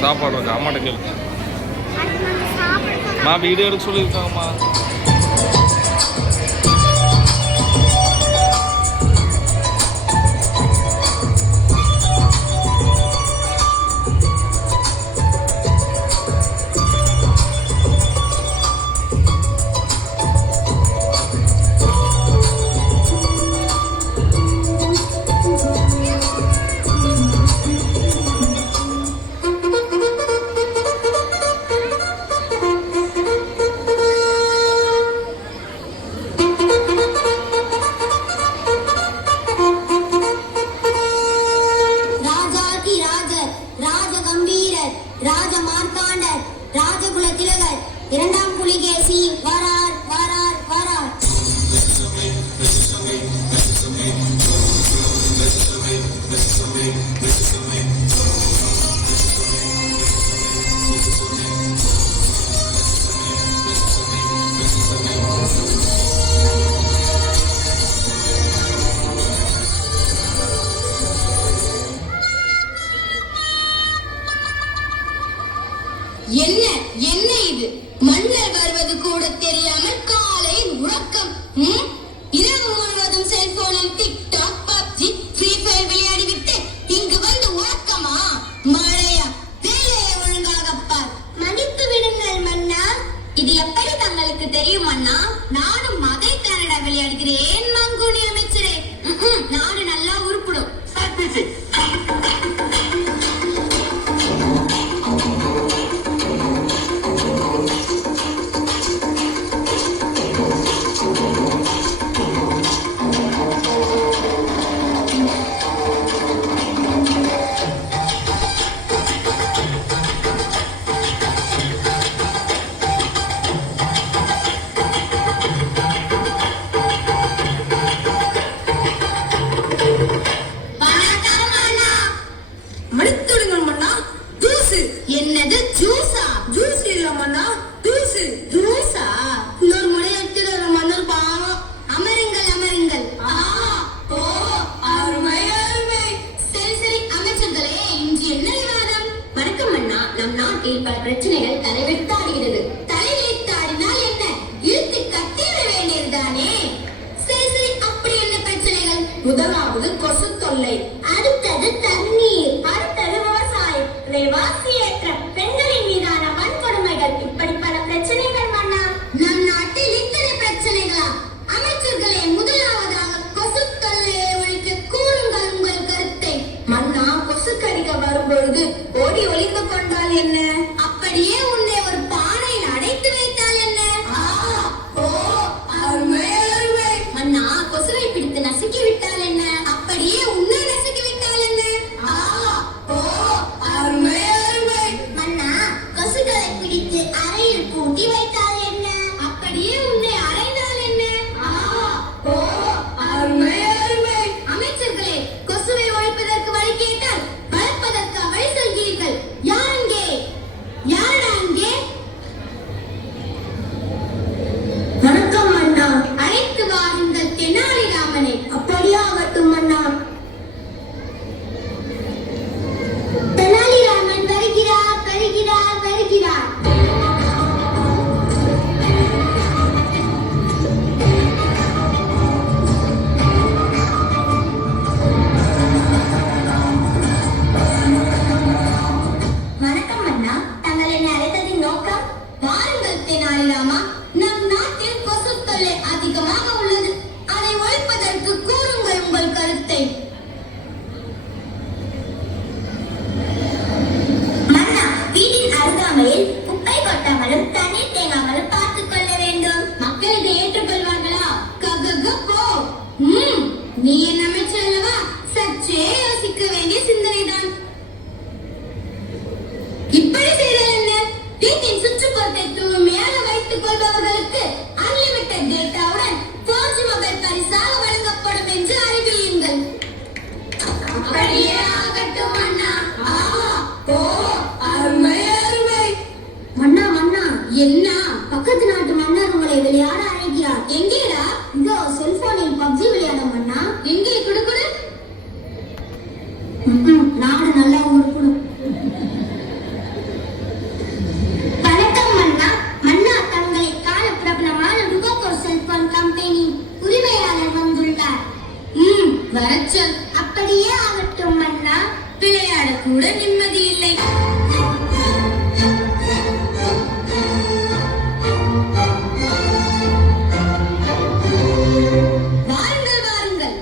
சாப்பாடு இருக்கு, அம்மாட்ட கேளுங்க. வீடியோ எடுக்க சொல்லியிருக்காங்கம்மா. இரண்டாம் புலிகேசி வரார் வரார் வரார். என்ன என்ன இது? மன்னர் வருவது கூட தெரியாமல் காலை உறக்கம். இரவு முழுவதும் செல்போனில் டிக்டாக், பப்ஜி, ஃப்ரீ ஃபயர் விளையாடிவிட்டு இங்கு வந்து உறக்கமா? மழையா? வேலையை ஒழுங்காக பார். மன்னித்து விடுங்கள் மன்னா. இது எப்படி தங்களுக்கு தெரியும் மன்னா? நானும் மதை கனடா விளையாடுகிறேன் மங்குனி அமைச்சரே. நாடு நல்லா உருப்பிடும். என்னது ஜூஸா? ஜூஸ் இல்ல மன்னா, ஜூஸ். ஜூஸா? இன்னொரு முறை எடுத்துற மன்னர் பாவம். அமருங்கள் அமருங்கள். ஓ அருமை அருமை. சரி சரி அமைச்சர்களே, இன்று என்ன விவாதம்? வணக்கம் மன்னா. நம் நாட்டில் பல பிரச்சனைகள் தலைவிரித்தாடுகிறது. தலைவிரித்தாடினால் என்ன? இழுத்து கட்டிட வேண்டியதுதானே. சரி சரி, அப்படி என்ன பிரச்சனைகள்? முதலாவது கொசு தொல்லை, அடுத்தது தண்ணீர், அடுத்தது விவசாயம், விலைவாசியேற்ற, பெண்களின் மீதான வன்கொடுமைகள், இப்படி பல பிரச்சனைகள் மன்னா. நம் நாட்டில் இத்தனை பிரச்சனைகளா? அமைச்சர்களே, முதலாவதாக கொசு தொல்லையை ஒழிக்க கூறுங்கள் உங்கள் கருத்தை. மன்னா, கொசு கடிக்க வரும்பொழுது ஓடி ஒளிந்து கொண்டால் என்ன? அப்படியே உன்னை ஒரு பானையில் அடைத்து வைத்தால் என்ன? அருமை அருமை. மன்னா, கொசுவை பிடித்து நசுக்கி விட்டால் என்ன? அப்படியே உன்னை நசுக்கி விட்டால் என்ன? அருமை அருமை. மன்னா, கொசுகளை பிடித்து அறையில் பூட்டி வைத்தால் என்ன? அப்படியே உன்னை அறைந்தால் என்ன? அருமை அருமை. அமைச்சர்களே, கொசுவை ஒழிப்பதற்கு வழி கேட்டால் வளர்ப்பதற்கு வழி சொல்கிறீர்கள். யாரங்கே? யாரா இங்கே? வணக்கம் மன்னா. அழைத்து வாருங்கள் தெனாலிராமனை. அப்படியே ஆகட்டும் மன்னா. தெனாலிராமன் வருகிறார் வருகிறார் வருகிறார். வணக்கம் மன்னா. தங்கள் என்னை அழைத்ததின் நோக்கம்? வாருங்கள் தெனாலிராமா. நம் நாட்டில் கொசு தொல்லை அதிகமாக உள்ளது. அதை ஒழிப்பதற்கு கூறுங்கள் உங்கள் கருத்தை. மன்னா, வீட்டின் அருகாமையில் குப்பை கொட்டாமலும் தண்ணீர் தேங்காமலும் பார்த்துக் கொள்ள வேண்டும். மக்கள் இதை ஏற்றுக்கொள்வார்களா? போ. நீ என் அமைச்சர் அல்லவா? சற்றே யோசிக்க வேண்டிய சிந்தனைதான். இப்படி செய்தால் என்ன? வீட்டின் சுற்றுப்புறத்தை தூய்மையாக வைத்துக் கொள்பவர்களுக்கு அன்லிமிட்டட் டேட்டாவுடன் 4G மொபைல் பரிசாக வழங்கப்படும் என்று அறிவியுங்கள். அப்படியே ஆகட்டும் மன்னா. அருமை அருமை. மன்னா மன்னா, என்ன? பக்கத்து நாட்டு மன்னர் உங்களை விளையாட அழைக்கிறார். எங்கேடா? இதோ செல்போனில் பப்ஜி விளையாட மன்னா. எங்கே? குடு குடு. நாடு நல்லா உருப்படும். கூட நிம்மதி இல்லை. வாருங்கள் வாருங்கள்.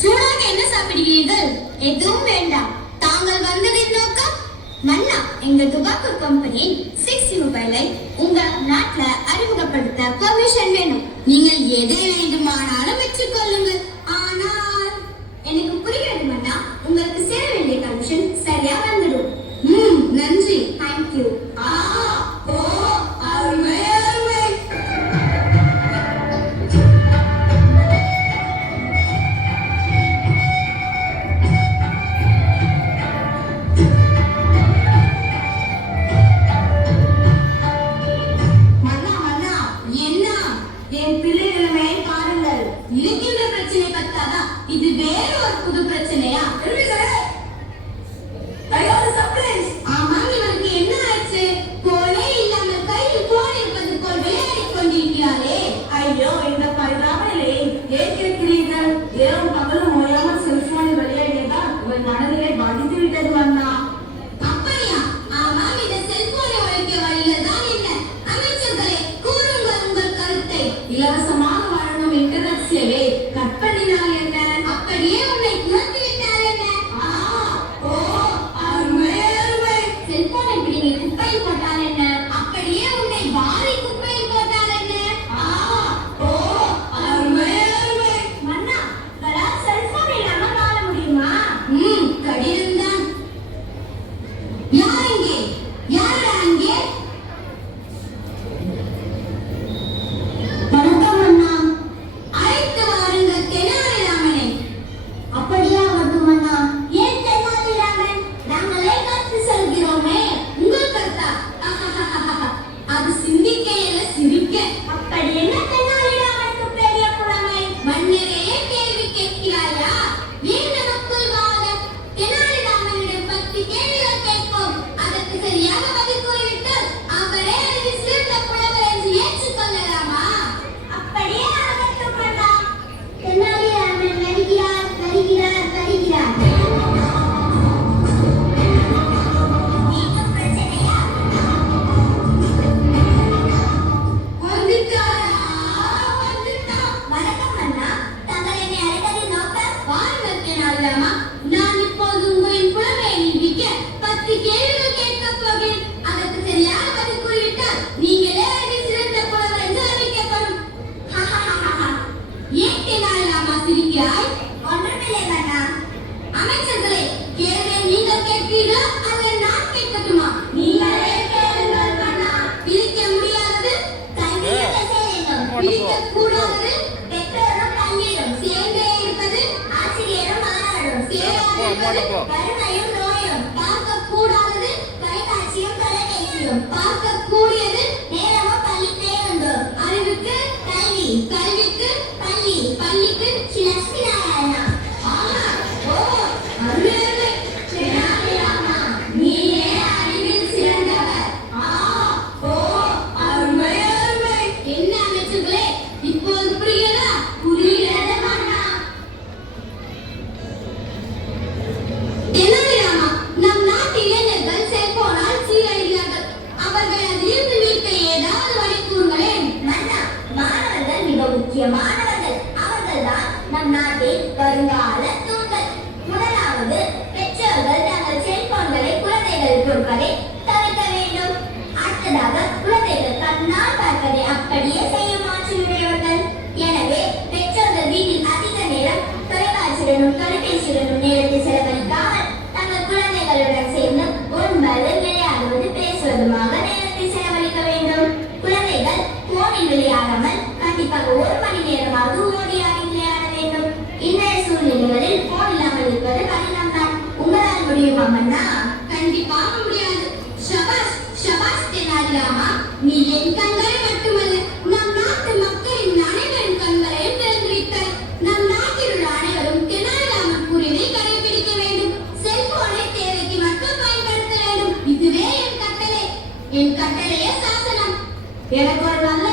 சூடாக என்ன சாப்பிடுகிறீர்கள்? எதுவும் வேண்டாம். தாங்கள் வந்ததின் நோக்கம்? மன்னா, எங்க டுபாக்கோ கம்பெனியின் 6 மொபைலை உங்க நாட்டுல அறிமுகப்படுத்த பெர்மிஷன் வேணும். நீங்கள் எதை வேண்டுமானாலும் வச்சுக்கொள்ளுங்கள். ஆனால் எனக்கு புரிகிறது மன்னா, உங்களுக்கு சேர வேண்டிய கமிஷன் சரியா வந்துடும். நன்றி. தேங்க்யூ. அருமை அருமை. என் பிள்ளைகளுமே பாருங்கள், இருக்கின்ற பிரச்சனை பத்தாதா இது வேற ஒரு புது பிரச்சனையா? ஆமாம், இவருக்கு என்ன ஆச்சு? போனே இல்லாமல் கையில் போன் இருப்பது போல் விளையாடிக் கொண்டிருக்கிறாரே. ஐயோ, இந்த பரிதாபங்களை ஏற்றிருக்கிறீர்கள். இரவும் பகலும் ஓயாமல் செல்போனில் விளையாடியதால் உங்கள் மனதிலே பாதித்து விட்டது அண்ணா. அப்படியா? ஆமாம், இந்த செல்போனை உழைக்க வழியில் தான் என்ன? அமைச்சர்களே, கூறுங்கள் உங்கள் கருத்தை. இலவசமாக வாழணும் இன்டர்நெட் சேவை கட் பண்ணினால் என்ன? அப்படியே உன்னை குழந்தை விட்டார் என்ன? அருமை அருமை. செல்போனை பிடிங்கி குப்பையில் போட்டால் என்ன? அப்படியே உன்னை வாரி குப்பையில் போட்டால் என்ன? அருமை அருமை. மன்னா, உங்களால் செல்போன் இல்லாம வாழ முடியுமா? கடினம்தான். யார் இங்கே? யாரா அங்கே? வணக்கம் அண்ணா. அழைத்து வாருங்கள் தெனாலிராமனை. அப்படியா வரட்டும் அண்ணா. ஏன் தெனாலிராமன்? நாங்களே கருத்து சொல்கிறோமே. உங்கள் கருத்தா? அது சிந்திக்க இல்ல சிரிக்க. அப்படி என்ன தெனாலிராமனுக்கு பெரிய புலமை? மன்னரையே கேள்வி கேட்கிறாயா? ஏன் நமக்குள் வாதம்? தெனாலிராமனிடம் 10 கேள்விகள் கேட்போம். அதற்கு சரியாக பதில் கூறிவிட்டால் அவரே அதில் சிறந்த புலவர் என்று ஏற்றுக்கொள்ளலாமா? அப்படியே ஆகட்டும் அண்ணா. தெனாலிராமன் வருகிறார் வருகிறார் வருகிறார். வணக்கம் அண்ணா. தாங்கள் என்னை அழைத்ததின் நோக்கம்? வாருங்கள் தெனாலிராமா. நான் இப்போது உங்களின் புலமையை நிரூபிக்க 10 கேள்விகள் கேட்கப் போகிறேன். அதற்கு சரியாக பதில் கூறிவிட்டால் நீங்களே அதில் சிறந்த புலவர் என்று அறிவிக்கப்படும். ஏன் தெனாலிராமா சிரிக்கிறாய்? ஒன்றுமில்லை மன்னா. அமைச்சர்களே, கேள்வியை நீங்கள் கேட்பீர்களா அல்லது நான் கேட்கட்டுமா? நீங்களே கேளுங்கள் மன்னா. பிரிக்க முடியாதது கல்வியும் கசையிலும், பிரிக்க கூடாதது பெற்றோரும் கல்வியிலும், சேர்ந்தே இருப்பது ஆசிரியரும் மாணவரும், சேராதிருப்பது வறுமையும் நோயும், பார்க்க கூடாதது தொலைக்காட்சியும் தொலைபேசியும், பார்க்க கூடியது நேரமும் பள்ளி பேருந்தும், அறிவுக்கு கல்வி, கல்விக்கு பள்ளி, பள்ளிக்கு ஸ்ரீ லட்சுமி நாராயணா. அருமை அருமை. தெனாலிராமா, நீயே அறிவில் சிறந்தவர். அருமை அருமை. என்ன அமைச்சர்களே, இப்போது புரிகிறதா? புரிகிறது மன்னா. தெனாலிராமா, நம் நாட்டு இளைஞர்கள் செல்போனால் சீரழிகிறார்கள். அவர்கள் அதிலிருந்து மீட்க ஏதாவது வழி கூறுங்களேன். மன்னா, மாணவர்கள் மிக முக்கியமானவர்கள். அவர்கள்தான் நம் நாட்டின் வருங்கால தூண்கள். முதலாவது, பெற்றோர்கள் தங்கள் செல்போன்களை குழந்தைகள் கொடுப்பதை தவிர்க்க வேண்டும். அடுத்ததாக, குழந்தைகள் கண்ணால் பார்ப்பதை அப்படியே செய்ய மாற்றிவிடுவார்கள். எனவே பெற்றோர்கள் வீட்டில் அதிக நேரம் தொலைக்காட்சியுடனும் தொலைபேசியுடனும் நேரத்தை செலவழிக்காமல் தங்கள் குழந்தைகளுடன் சேர்ந்து உண்பது, விளையாடுவது, பேசுவதுமாக நேரத்தை செலவழிக்க வேண்டும். குழந்தைகள் போனில் விளையாடாமல் கண்டிப்பாக 1 மணி நேரமாவது ஓடி ஆடி விளையாட வேண்டும். இன்றைய சூழ்நிலைகளில் போன் இல்லாமல் இருப்பது கடினம்தான். உங்களால் முடியுமா மன்னா? கண்டிப்பாக முடியாது. ஷபாஷ் ஷபாஷ் தெனாலிராமா, நீ என் கண்களை மட்டுமல்ல, நம் நாட்டு மக்களின் அனைவரின் கண்களையும் திறந்துவிட்டாய். நம் நாட்டில் உள்ள அனைவரும் தெனாலிராமன் கூறினை கடைபிடிக்க வேண்டும். செல்போனை தேவைக்கு மட்டும் பயன்படுத்த வேண்டும். இதுவே என் கட்டளை. என் கட்டளையே சாசனம். எனக்கு ஒரு நல்ல